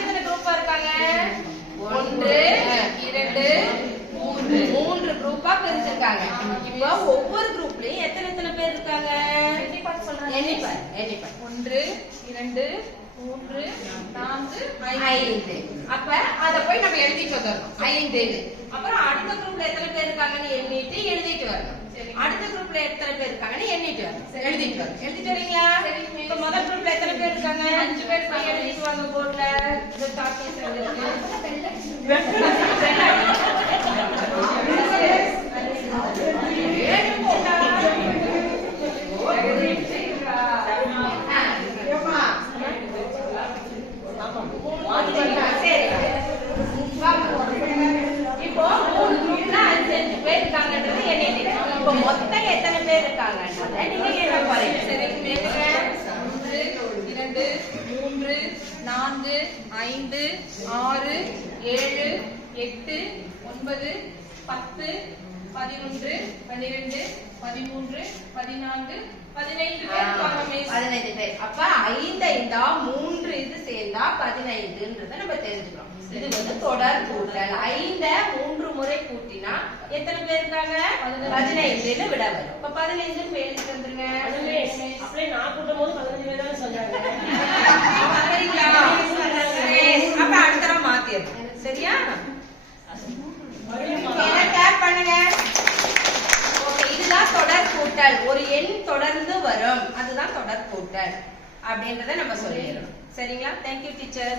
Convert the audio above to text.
எத்தனை குரூப்பா இருக்காங்க? 1 2 3 குரூப்பா பிரிச்சிருக்காங்க. இப்போ ஒவ்வொரு குரூப்லயும் எத்தனை பேர் இருக்காங்க? எண்ணிப்பார் 1 2 3 4 5. அப்ப அத போய் நம்ம எழுதிட்டு வரணும். 5. அப்புறம் அடுத்த குரூப்ல எத்தனை பேர் இருக்காங்கன்னு எண்ணிட்டு எழுதிட்டு வரணும். அடுத்த குரூப்ல எத்தனை பேர் இருக்காங்கன்னு எண்ணிட்டு வரணும். எழுதிட்டு வரீங்களா? இப்ப முதல் குரூப்ல எத்தனை பேர் இருக்காங்க? 5 பேர். போய் எழுதிட்டு வாங்க போர்ட்ல. இந்த டாபிக் இப்போ 3 குரூப்ல 5 பேர் இருக்காங்கன்றது எண்ணிட்டு இப்போ மொத்தம் எத்தனை பேர் இருக்காங்கன்றத நீங்க என்ன போறீங்க? சரி, 1 2 3 4 5 6 7 8 9 10 11 12 13 14 15 பேர் இருக்காங்க மிஸ். 15 பேர். அப்ப 5 ஐந்தா 3 இது சேர்ந்தா 15ன்றத நம்ம தெரிஞ்சுக்கிறோம். இது வந்து தொடர் கூட்டல். 5 3 முறை கூட்டினா எத்தனை பேர் இருக்காங்க? 15ன்னு விட வரும். இப்ப 15ன்னு எழுதி தந்துருங்க. அப்படியே நான் கூட்டும்போது 15 பேர் தான் சொன்னாங்க. சரிங்களா? அப்ப அடுத்த தடவை மாத்திரணும். சரியா? டேப் பண்ணுங்க. ஓகே, இதுதான் தொடர் கூட்டல். ஒரு எண் தொடர்ந்து வரும், அதுதான் தொடர் கூட்டல் அப்படின்றத நம்ம சொல்லிடணும். சரிங்களா? Thank you teacher.